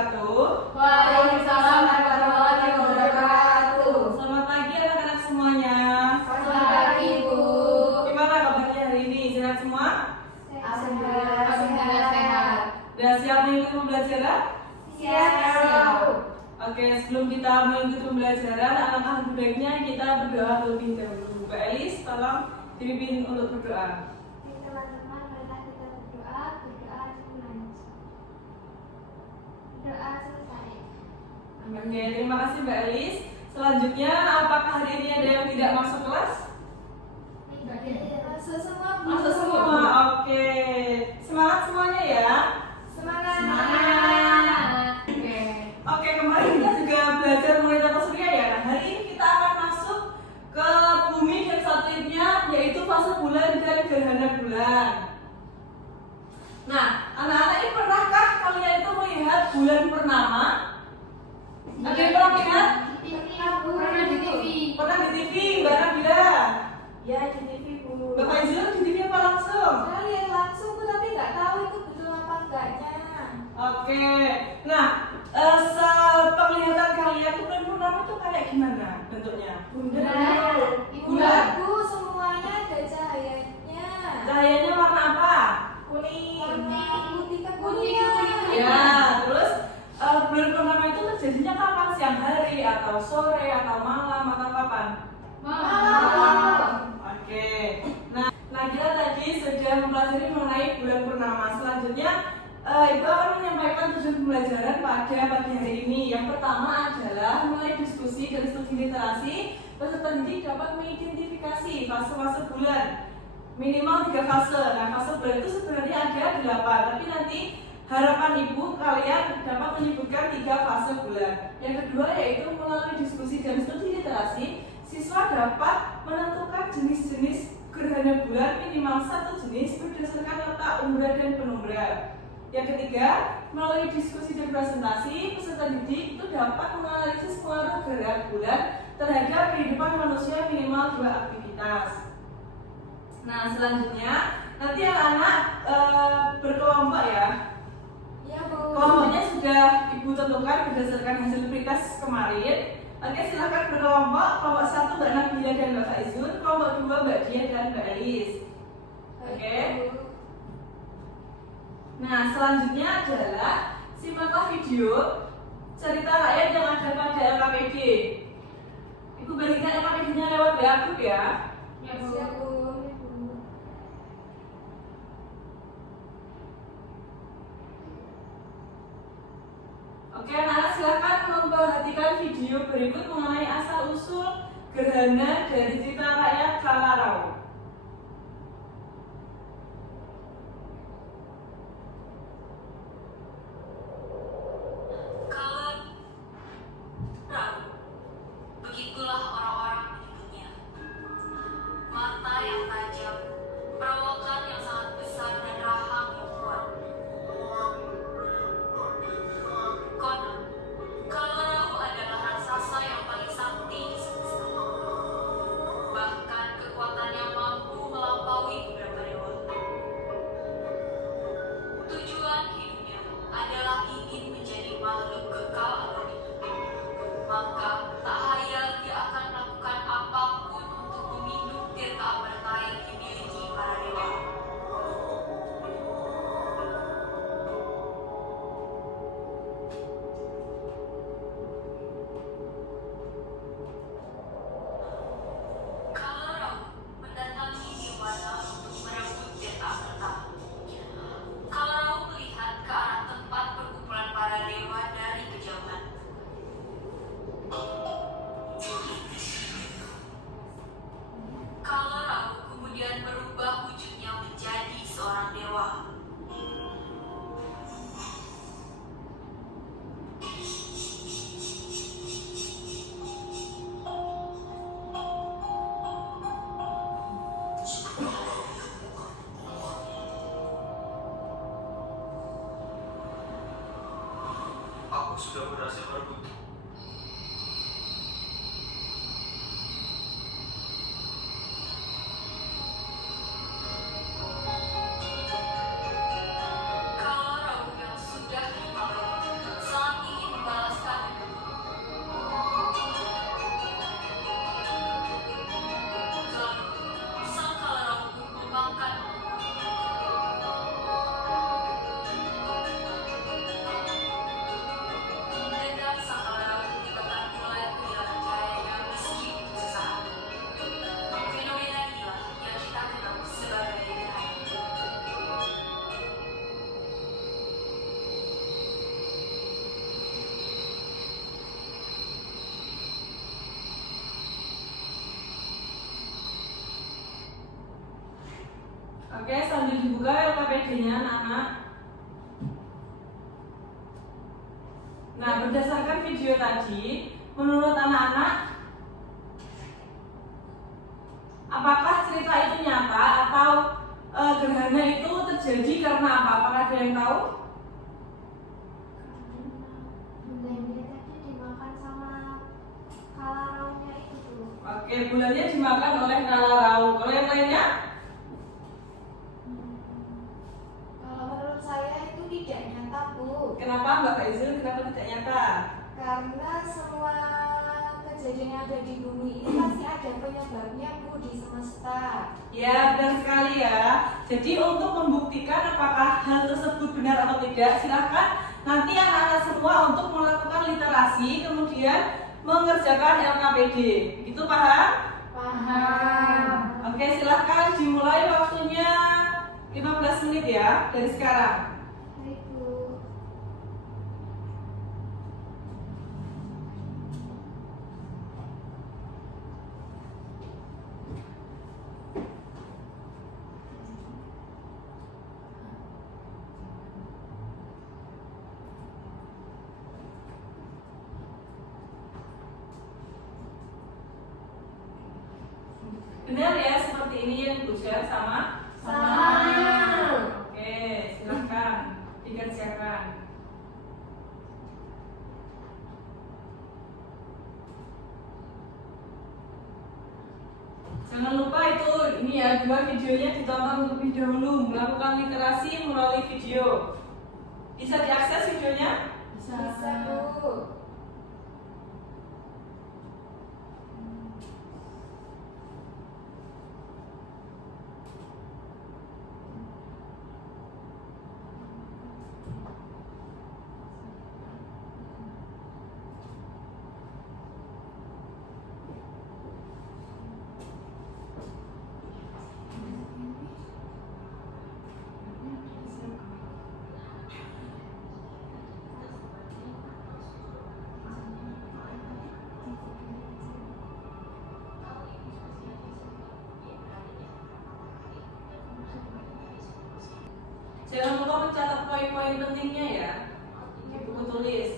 wabarakatuh. Waalaikumsalam warahmatullahi wabarakatuh. Selamat pagi anak-anak semuanya. Selamat pagi, Bu. Gimana kabarnya hari ini? Sehat semua? Alhamdulillah sehat. Udah siap mengikuti pembelajaran? Siap. Oke, sebelum kita mengikuti pembelajaran, alangkah lebih baiknya kita berdoa terlebih dahulu. Mbak Elis, tolong dipimpin untuk berdoa. Teman-teman, marilah kita berdoa dimulai. Doa selesai. Oke, terima kasih Mbak Elis. Selanjutnya, apakah hari ini ada yang tidak masuk kelas? Masuk semua. Masuk semua. Oke, semangat semuanya ya. Semangat. Oke, kemarin kita juga belajar mengenai tata surya ya. Nah, hari ini kita akan masuk ke bumi dan satelitnya, yaitu fase bulan dan gerhana bulan. Nah, anak-anak ini pernahkah kalian itu melihat bulan purnama? Ada yang pernah lihat? Pernah di TV. Pernah di TV, barang bila? Ya, di TV, Bu. Bapak Izul di TV apa langsung? Saya lihat langsung, Bu, tapi nggak tahu itu betul apa enggaknya. Oke, nah sepenglihatan kalian tuh bulan purnama itu kayak gimana bentuknya? Bulan. Bu, semuanya ada cahayanya. Cahayanya warna apa? Warna putih Putih kekuningan. Ya, terus bulan purnama itu terjadinya kapan? Siang hari atau sore atau malam atau kapan? Malam. Oke. Nah kita tadi sudah mempelajari mengenai bulan purnama. Selanjutnya Ibu akan menyampaikan tujuan pembelajaran pada pagi hari ini. Yang pertama adalah mulai diskusi dan studi literasi. Peserta didik dapat mengidentifikasi fase-fase bulan. Minimal 3 fase. Nah, fase bulan itu sebenarnya ada 8, tapi nanti harapan Ibu kalian dapat menyebutkan 3 fase bulan. Yang kedua yaitu melalui diskusi dan studi literasi, siswa dapat menentukan jenis-jenis gerhana bulan minimal 1 jenis berdasarkan letak umbra dan penumbra. Yang ketiga, melalui diskusi dan presentasi, peserta didik itu dapat menganalisis pengaruh gerak bulan terhadap kehidupan manusia minimal 2 aktivitas. Nah, selanjutnya nanti anak-anak berkelompok ya. Ya, Bu. Kelompoknya sudah Ibu tentukan berdasarkan hasil pretest kemarin. Oke, silakan berkelompok. Kelompok 1 Mbak Nabila dan Mbak Faizun, kelompok 2 Mbak Dian dan Mbak Elis. Oke. Nah, selanjutnya adalah simaklah video cerita rakyat yang ada pada LKPD. Ibu bagikan LKPD-nya lewat WA Group ya. Siap, Bu. Oke, anak-anak silakan memperhatikan video berikut mengenai asal-usul gerhana dari cerita rakyat Kalarau. Begitulah orang-orang menyebutnya. Mata yang tajam, perawakan yang sangat besar dan rahang yang kuat. Konon, Kalarau adalah raksasa yang paling sakti di semesta. Bahkan kekuatannya mampu melampaui beberapa dewa. Tujuan hidupnya adalah ingin menjadi makhluk kekal abadi. Maka tak hayal dia akan melakukan apapun untuk meminum tirta amarta yang dimiliki para dewa. Kalarau mendatangi Nirwana untuk merebut tirta amarta. Kalarau melihat ke arah tempat perkumpulan para dewa dari kejauhan. Kalarau kemudian berubah wujudnya menjadi seorang dewa. Aku sudah berhasil merebut. Kalarau yang sudah 5 tahun saat idenya anak-anak? Nah, berdasarkan video tadi, menurut anak-anak, apakah cerita itu nyata atau gerhana itu terjadi karena apa? Apakah ada yang tahu? Bulannya tadi dimakan sama kalaraunya itu tuh. Oke, bulannya dimakan oleh kalarau. Kalau yang lainnya? Kalau menurut saya itu tidak nyata, Bu. Kenapa Mbak Faizul? Kenapa tidak nyata? Karena semua kejadian yang ada di bumi ini pasti ada penyebabnya, Bu, di semesta. Ya, benar sekali ya. Jadi untuk membuktikan apakah hal tersebut benar atau tidak, silahkan nanti anak-anak semua untuk melakukan literasi, kemudian mengerjakan LKPD. Itu paham? Paham. Oke, silahkan dimulai waktunya 15 menit ya, dari sekarang. Baik, Bu. Benar ya, seperti ini yang dibuat sama? Sama. Oke, silahkan dikerjakan. Jangan lupa itu ini ya, dua videonya ditonton terlebih dahulu, melakukan literasi melalui video. Bisa diakses videonya? Bisa, Bu. Jangan lupa mencatat poin-poin pentingnya ya di buku tulis.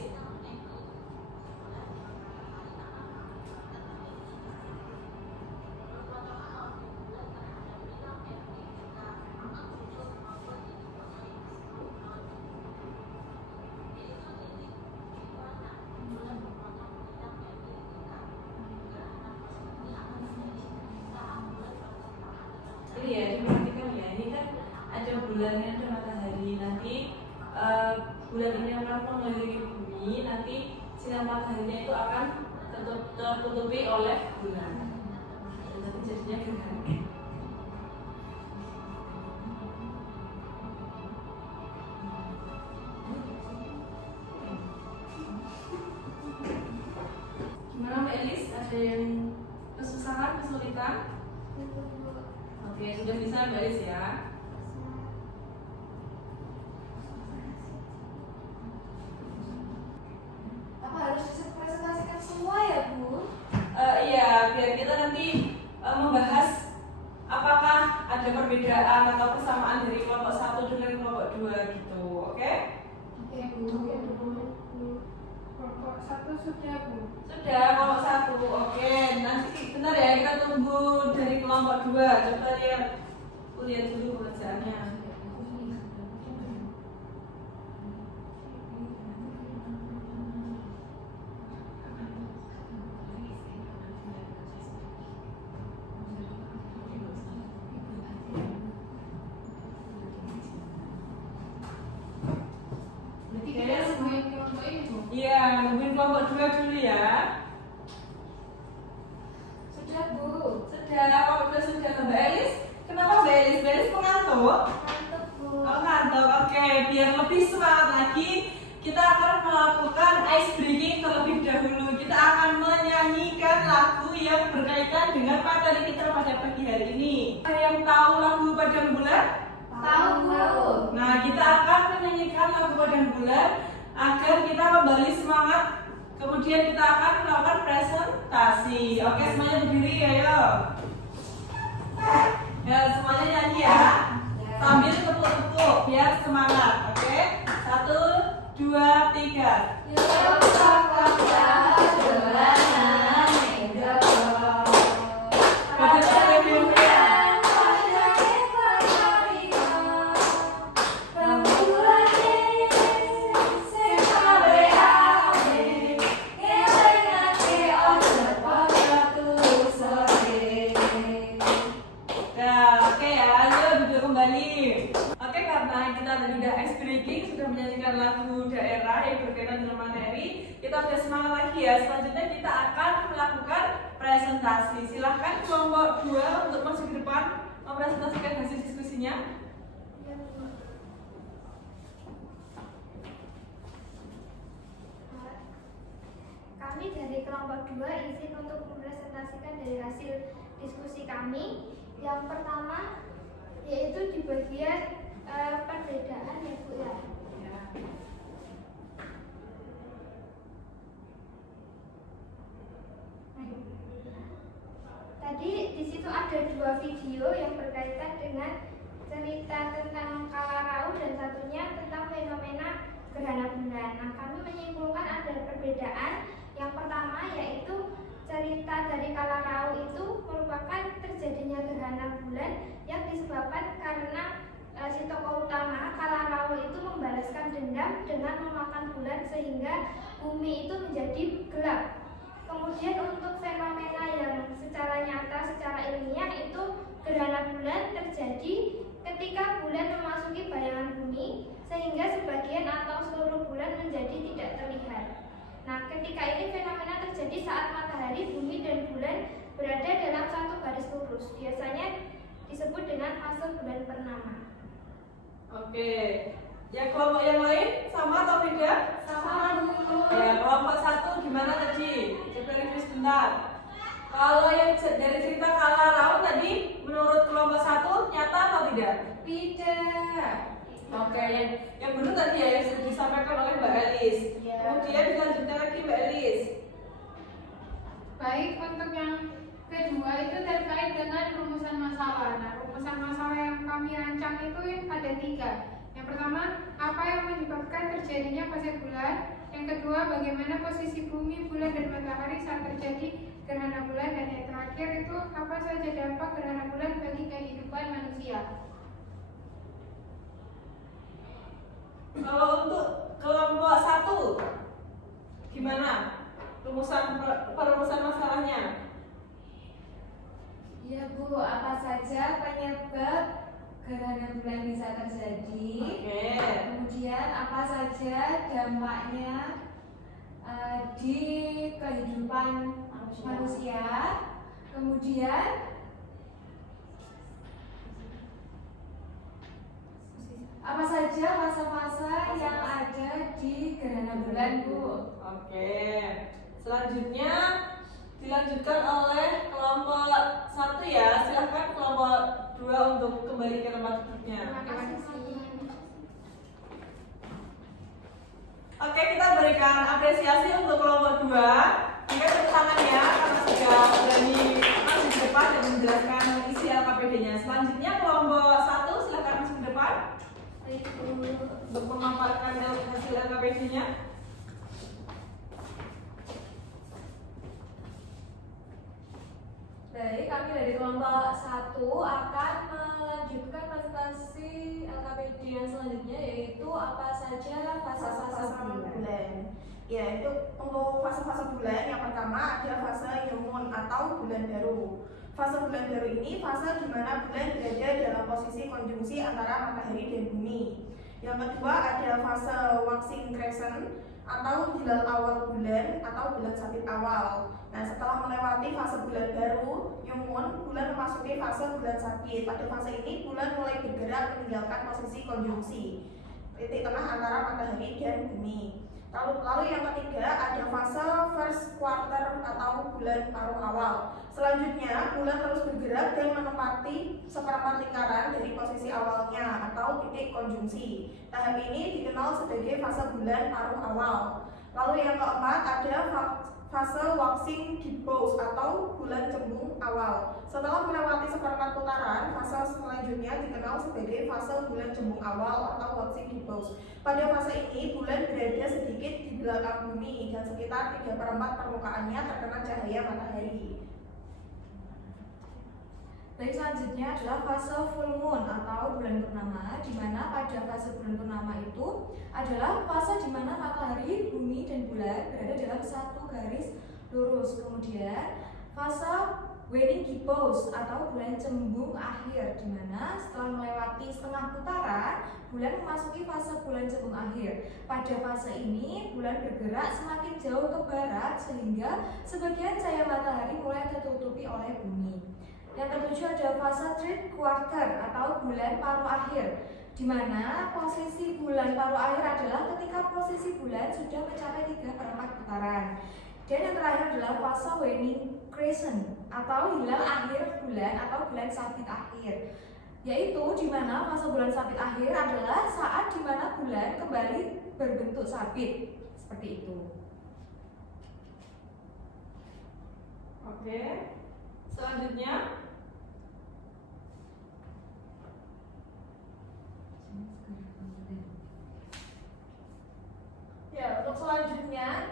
Ini ya, diperhatikan ya, ini kan ada bulannya, ada matahari. Nanti bulan ini akan mengelilingi bumi, nanti sinar mataharinya itu akan tertutupi oleh bulan. Dan nanti jadinya gerhana. Gimana Mbak Elis? Ada yang kesusahan, kesulitan? Itu, Bu. Oke, sudah bisa Mbak Elis ya. Apa harus dipresentasikan semua ya, Bu? Iya, biar kita nanti membahas apakah ada perbedaan atau persamaan dari kelompok 1 dengan kelompok 2 gitu, oke? Oke, Bu. Kelompok 1 sudah, Bu. Sudah, kelompok 1, oke. Nanti bentar ya, kita tunggu dari kelompok 2. Coba lihat dulu pekerjaannya. Berarti kita harus main kelompok ini, Bu. Iya, nungguin kelompok 2 dulu ya. Sudah, Bu. Sudah, kelompok 2 sudah. Mbak Elis, kenapa Mbak Elis? Mbak Elis mengantuk? Mantap, Bu. Oh, ngantuk. Oke, biar lebih semangat lagi, kita akan melakukan ice breaking terlebih dahulu. Kita akan menyanyikan lagu yang berkaitan dengan materi kita pada pagi hari ini. Ada yang tahu lagu Padang Bulan? Tahu, Bu. Nah, kita akan menyanyikan lagu Padang Bulan agar kita kembali semangat. Kemudian kita akan melakukan presentasi. Oke, semuanya berdiri ya, yo. Ya, semuanya nyanyi ya. Ya. Sambil tepuk-tepuk biar semangat. Oke? 1, 2, 3. Oke ya, ayo duduk kembali. Oke, karena kita tadi udah ice breaking, sudah menyanyikan lagu daerah yang berkaitan dengan materi, kita udah semangat lagi ya. Selanjutnya kita akan melakukan presentasi. Silahkan kelompok 2 untuk masuk ke depan mempresentasikan hasil diskusinya. Kami dari kelompok 2 izin untuk mempresentasikan dari hasil diskusi kami. Yang pertama yaitu di bagian perbedaan ya Bu ya. Tadi di situ ada 2 video yang berkaitan dengan cerita tentang Kalarau dan satunya tentang fenomena gerhana bulan. Nah, kami menyimpulkan ada perbedaan. Yang pertama yaitu cerita dari Kalarau itu merupakan terjadinya gerhana bulan yang disebabkan karena si tokoh utama Kalarau itu membalaskan dendam dengan memakan bulan sehingga bumi itu menjadi gelap. Kemudian untuk fenomena yang secara nyata, secara ilmiah itu gerhana bulan terjadi ketika bulan memasuki bayangan bumi sehingga sebagian atau seluruh bulan menjadi tidak terlihat. Nah, ketika ini fenomena terjadi saat matahari, bumi, dan bulan berada dalam satu garis lurus. Biasanya disebut dengan fase bulan purnama. Oke. Ya, kelompok yang lain sama atau beda? Sama dulu. Ya, kelompok 1 gimana tadi? Coba review sebentar. Kalau yang dari cerita Kalarau tadi, menurut kelompok 1 nyata atau tidak? Tidak. Oke, yang benar tadi ya yang sudah disampaikan oleh Mbak Elis. Ya. Kemudian dilanjutkan lagi Mbak Elis. Baik, untuk yang kedua itu terkait dengan rumusan masalah. Nah, rumusan masalah yang kami rancang itu ada 3. Yang pertama, apa yang menyebabkan terjadinya fase bulan? Yang kedua, bagaimana posisi bumi, bulan, dan matahari saat terjadi gerhana bulan? Dan yang terakhir itu, apa saja dampak gerhana bulan bagi kehidupan manusia? Kalau untuk kelompok 1 gimana? Perumusan masalahnya? Ya Bu, apa saja penyebab gerhana bulan bisa terjadi? Oke. Kemudian apa saja dampaknya di kehidupan manusia? Kemudian apa saja fase-fase yang ada di gerhana bulan Bu? Oke. Selanjutnya dilanjutkan oleh kelompok 1 ya. Silahkan kelompok 2 untuk kembali ke tempat duduknya. Terima kasih. Oke, kita berikan apresiasi untuk kelompok 2. Jika tepuk tangannya karena sudah berani masuk ke depan dan menjelaskan isi LKPD-nya. Selanjutnya kelompok 1 silahkan masuk ke depan untuk memaparkan hasil LKPD-nya. Baik, kami dari kelompok 1 akan melanjutkan presentasi LKPD yang selanjutnya, yaitu apa saja fase-fase bulan. Ya, itu untuk fase-fase bulan yang pertama ada fase new moon atau bulan baru. Fase bulan baru ini fase di mana bulan berada dalam posisi konjungsi antara matahari dan bumi. Yang kedua ada fase waxing crescent atau hilal awal bulan atau bulan sabit awal. Nah, setelah melewati fase bulan baru, new moon, bulan memasuki fase bulan sabit. Pada fase ini bulan mulai bergerak meninggalkan posisi konjungsi, titik tengah antara matahari dan bumi. Lalu yang ketiga ada fase first quarter atau bulan paruh awal. Selanjutnya bulan terus bergerak dan menempati seperempat lingkaran dari posisi awalnya atau titik konjungsi. Tahap ini dikenal sebagai fase bulan paruh awal. Lalu yang keempat ada fase waxing gibbous atau bulan cembung awal. Setelah melewati seperempat putaran, fase selanjutnya dikenal sebagai fase bulan cembung awal atau waxing gibbous. Pada fase ini, bulan berada sedikit di belakang bumi dan sekitar 3/4 permukaannya terkena cahaya matahari. Baik, selanjutnya adalah fase full moon atau bulan purnama, di mana pada fase bulan purnama itu adalah fase di mana matahari, bumi, dan bulan berada dalam satu garis lurus. Kemudian fase waning gibbous atau bulan cembung akhir, di mana setelah melewati setengah putaran, bulan memasuki fase bulan cembung akhir. Pada fase ini, bulan bergerak semakin jauh ke barat sehingga sebagian cahaya matahari mulai tertutupi oleh bumi. Yang ketujuh ada fase third quarter atau bulan paruh akhir, di mana posisi bulan paruh akhir adalah ketika posisi bulan sudah mencapai 3/4 putaran. Dan yang terakhir adalah fase waning crescent atau hilal akhir bulan atau bulan sabit akhir, yaitu di mana fase bulan sabit akhir adalah saat di mana bulan kembali berbentuk sabit seperti itu. Oke. Selanjutnya Ya, untuk selanjutnya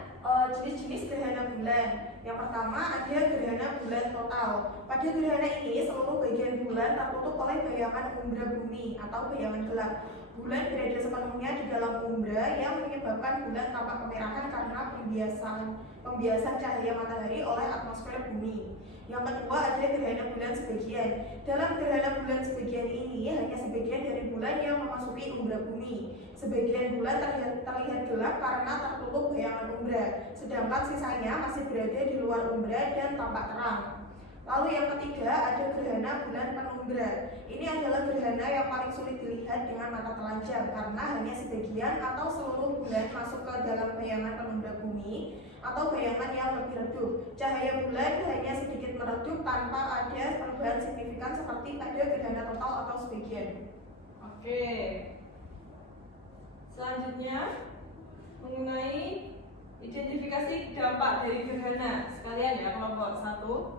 jenis-jenis gerhana bulan. Yang pertama ada gerhana bulan total. Pada gerhana ini seluruh bagian bulan tertutup oleh bayangan umbra bumi atau bayangan gelap. Bulan berada sepenuhnya di dalam umbra yang menyebabkan bulan tampak kemerahan karena pembiasan cahaya matahari oleh atmosfer bumi. Yang kedua ada gerhana bulan sebagian. Dalam gerhana bulan sebagian ini hanya sebagian dari bulan yang memasuki umbra bumi. Sebagian bulan terlihat gelap karena tertutup bayangan umbra, sedangkan sisanya masih berada di luar umbra dan tampak terang. Lalu yang ketiga ada gerhana bulan penumbra. Ini adalah gerhana yang paling sulit dilihat dengan mata telanjang karena hanya sebagian atau seluruh bulan masuk ke dalam bayangan penumbra bumi atau bayangan yang lebih redup. Cahaya bulan hanya sedikit meredup tanpa ada perubahan signifikan seperti pada gerhana total atau sebagian. Oke. Selanjutnya mengenai identifikasi dampak dari gerhana. Sekalian ya kelompok 1.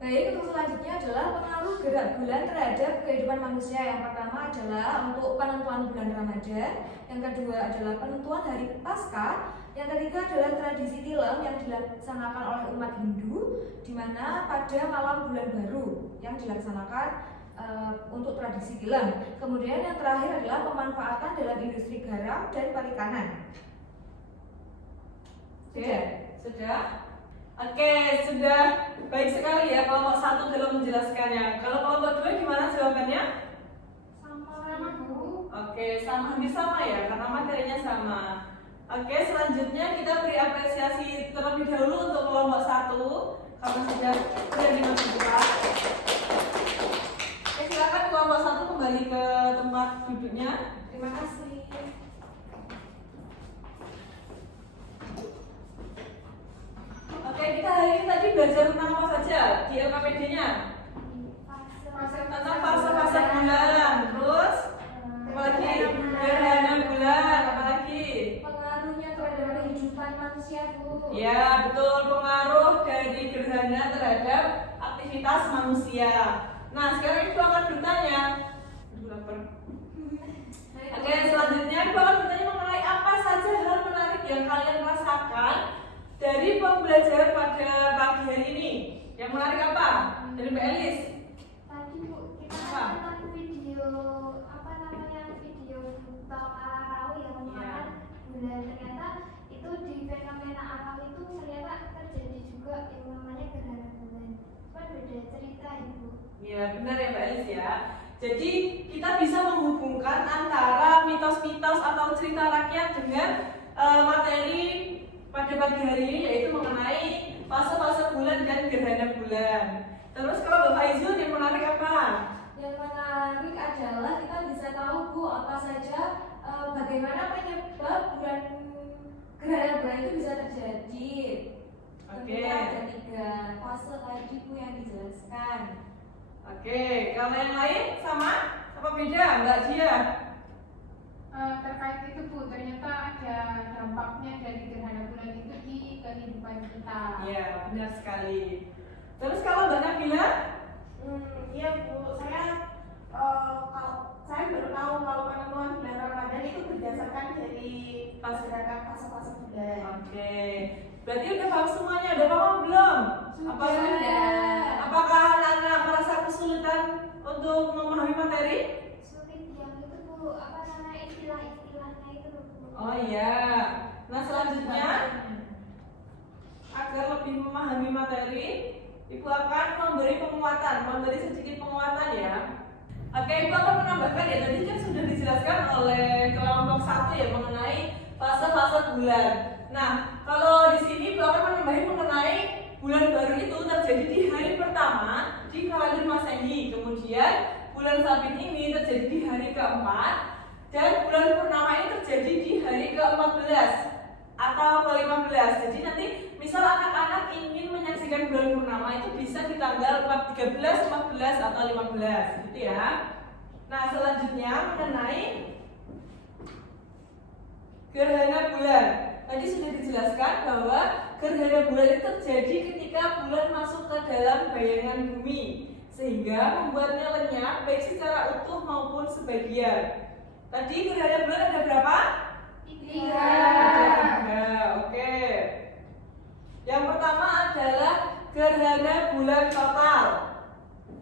Baik, untuk selanjutnya adalah pengaruh gerak bulan terhadap kehidupan manusia. Yang pertama adalah untuk penentuan bulan Ramadan, yang kedua adalah penentuan hari Paskah, yang ketiga adalah tradisi tilem yang dilaksanakan oleh umat Hindu, di mana pada malam bulan baru yang dilaksanakan untuk tradisi tilem. Kemudian yang terakhir adalah pemanfaatan dalam industri garam dan perikanan. Sudah? Oke, sudah baik sekali ya kelompok 1 dalam menjelaskannya. Kalau kelompok 2 gimana jawabannya? Sama Bu. Oke, hampir sama ya, karena materinya sama. Oke, selanjutnya kita beri apresiasi terlebih dahulu untuk kelompok 1 karena sudah dimasukkan. Oke, silakan kelompok 1 kembali ke tempat duduknya. Terima kasih. Oke, kita hari ini tadi belajar tentang apa saja di LKPD-nya? Tentang fase-fase bulan, terus apalagi gerhana bulan, apalagi Pengaruhnya terhadap kehidupan manusia, Bu. ya betul, pengaruh dari gerhana terhadap aktivitas manusia. Nah sekarang Ibu akan bertanya. Oke, selanjutnya Ibu akan bertanya mengenai apa saja hal menarik yang kalian rasakan dari pembelajaran pada pagi hari ini. Yang menarik apa? Dari Mbak Elis. Tadi Bu, kita nonton video video buta Kalarau yang mengatakan bulan, ternyata itu di fenomena alam itu ternyata terjadi juga yang namanya gerhana bulan. Cuma beda cerita Ibu. Ya benar ya Mbak Elis ya. Jadi kita bisa menghubungkan antara mitos-mitos atau cerita rakyat dengan materi pada pagi hari ini, yaitu mengenai fase-fase bulan dan gerhana bulan. Terus kalau Bapak Izul yang menarik apa? Yang menarik adalah kita bisa tahu Bu apa saja bagaimana penyebab bulan gerhana bulan itu bisa terjadi. Oke. Tentunya ada 3 fase tadi Bu yang dijelaskan. Oke, kalau yang lain sama? Apa beda Mbak Dia? Terkait itu Bu, ternyata ada dampaknya dari gerhana bulan itu di kehidupan kita. sekali. Terus kalau Mbak Nabila? Iya Bu, saya baru tahu kalau penentuan bulan Ramadan itu berdasarkan dari gerakan fase-fase bulan. Oke, berarti udah paham semuanya, udah paham belum? Apakah anak-anak merasa kesulitan untuk memahami materi? Sulit yang itu Bu, apa namanya istilah-istilahnya itu Bu. Oh iya. Nah selanjutnya agar lebih memahami materi, Ibu akan memberi sedikit penguatan ya. Oke, Ibu akan menambahkan ya, tadi kan sudah dijelaskan oleh kelompok 1 ya mengenai fase-fase bulan. Nah, kalau di sini Ibu akan menambahin mengenai bulan baru itu terjadi di hari pertama di kalender Masehi. Kemudian bulan sabit ini terjadi di hari keempat dan bulan purnama ini terjadi di hari ke-14 atau ke-15. Jadi nanti misal anak-anak ingin menyaksikan bulan purnama itu bisa di tanggal 13, 14 atau 15 gitu ya. Nah, selanjutnya mengenai gerhana bulan. Tadi sudah dijelaskan bahwa gerhana bulan itu terjadi ketika bulan masuk ke dalam bayangan bumi sehingga membuatnya lenyap baik secara utuh maupun sebagian. Tadi gerhana bulan ada berapa? 3. Oke. Yang pertama adalah gerhana bulan total.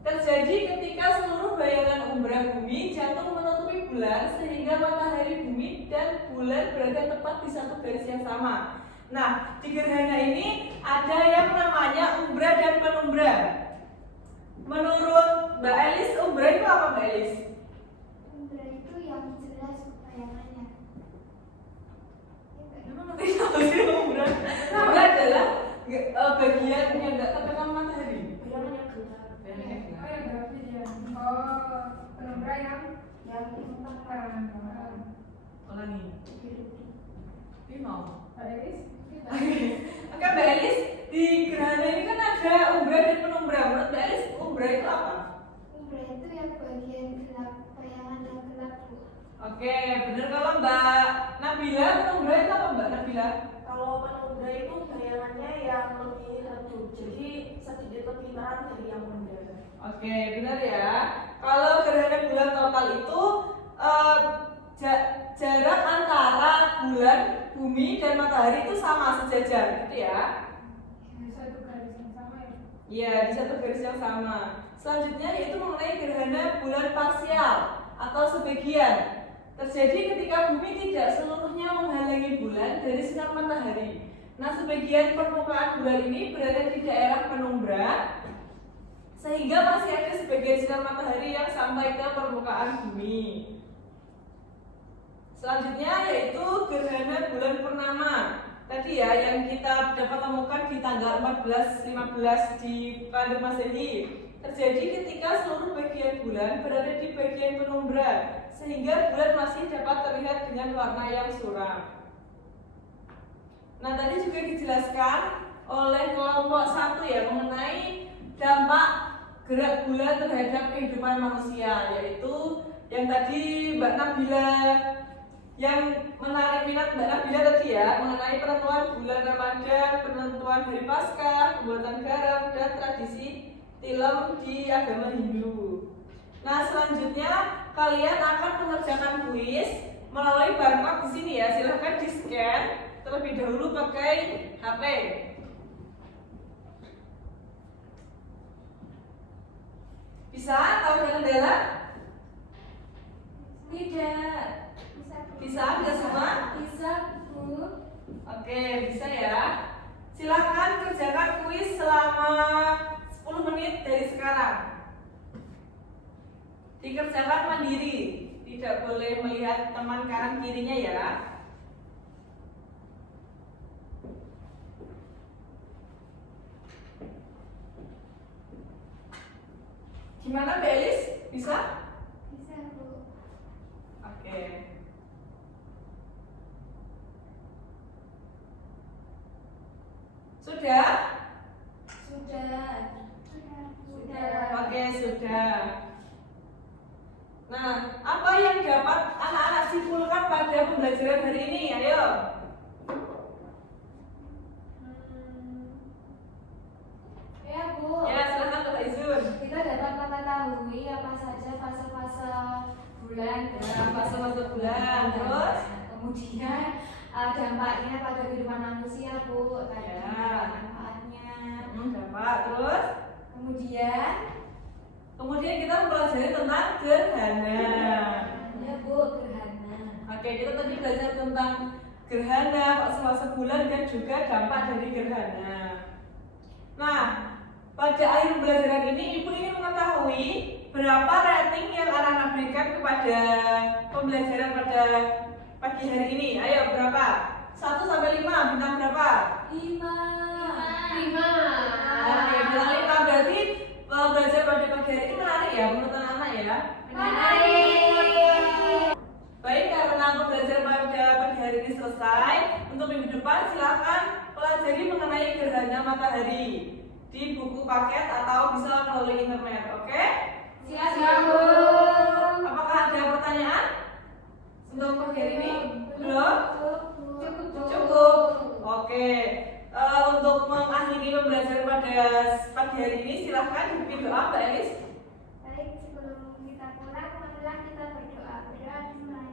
Terjadi ketika seluruh bayangan umbra bumi jatuh menutupi bulan sehingga matahari bumi dan bulan berada tepat di satu garis yang sama. Nah, di gerhana ini ada yang namanya umbra dan penumbra. Menurut Mbak Elis, umbra itu apa Mbak Elis? Umbra itu yang jelas bayangannya. Emang ngerti apa sih umbra? Umbra adalah bagian yang nggak terkena matahari. Bayangan yang gelap. Bayangan yang Oh yang grafis ya. Oh, penumbra yang terang. ulangi. Ini mau. Pak Elis? Oke Mbak Elis, di gerhana ini kan ada umbra dan penumbra. Menurut Mbak Elis, umbra itu apa? Umbra itu yang bagian gelap, bayangan yang gelap Bu. Oke, benar. Kalau Mbak Nabila, penumbra itu apa Mbak Nabila? Kalau penumbra itu bayangannya yang lebih redup, jadi sedikit lebih terang dari yang umbra. Oke, benar ya. Kalau gerhana bulan total itu jarak antara bulan, bumi, dan matahari itu sama sejajar, gitu ya? Satu garis yang sama ya. Iya, di satu garis yang sama. Selanjutnya yaitu mengenai gerhana bulan parsial atau sebagian. Terjadi ketika bumi tidak seluruhnya menghalangi bulan dari sinar matahari. Nah, sebagian permukaan bulan ini berada di daerah penumbra, sehingga masih ada sebagian sinar matahari yang sampai ke permukaan bumi. Selanjutnya yaitu gerhana bulan purnama. Tadi ya yang kita dapat temukan di tanggal 14-15 di kalender Masehi. Terjadi ketika seluruh bagian bulan berada di bagian penumbra, sehingga bulan masih dapat terlihat dengan warna yang suram. Nah, tadi juga dijelaskan oleh kelompok 1 ya mengenai dampak gerak bulan terhadap kehidupan manusia, yaitu yang tadi Mbak Nabila yang menarik minat Mbak Nabila tadi ya mengenai penentuan bulan Ramadan, penentuan hari Paskah, pembuatan garam, dan tradisi tilam di agama Hindu. Nah, selanjutnya kalian akan mengerjakan kuis melalui barcode di sini ya. Silahkan di-scan terlebih dahulu pakai HP. Bisa tahu dengan Dela? Tidak. Bisa semua? Bisa Bu. Oke, bisa ya. Silakan kerjakan kuis selama 10 menit dari sekarang. Dikerjakan mandiri, tidak boleh melihat teman kanan kirinya ya. Gimana Mbak Elis? Bisa? Bisa Bu. Oke. Sudah? Sudah. Oke, sudah. Nah, apa yang dapat anak-anak simpulkan pada pembelajaran hari ini? Ayo. dampaknya pada kehidupan manusia, Bu. Tadi Ya. manfaatnya. Dapat. Terus Kemudian kita mempelajari tentang gerhana. ya Bu, gerhana. Oke, kita tadi belajar tentang gerhana, fase bulan dan juga dampak dari gerhana. Nah, pada akhir pembelajaran ini Ibu ingin mengetahui berapa rating yang anak-anak berikan kepada pembelajaran pada pagi hari ini. Ayo, berapa? 1 sampai 5, bintang berapa? 5. 5. Oke, bintang 5 berarti belajar pada pagi hari ini menarik ya menurut anak-anak ya? Baik, karena pembelajaran pada pagi hari ini selesai, untuk minggu depan silakan pelajari mengenai gerhana matahari di buku paket atau bisa melalui internet, oke? Siap, Bu. Apakah ada pertanyaan untuk pagi hari ini? Belum? Cukup. Oke. Untuk mengakhiri pembelajaran pada pagi hari ini silahkan dipimpin doa Mbak Elis. Baik, sebelum kita pulang, marilah kita berdoa. Berdoa dimulai.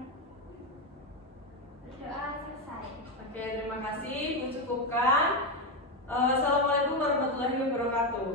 Berdoa selesai. Oke, terima kasih. Mencukupkan. Assalamualaikum warahmatullahi wabarakatuh.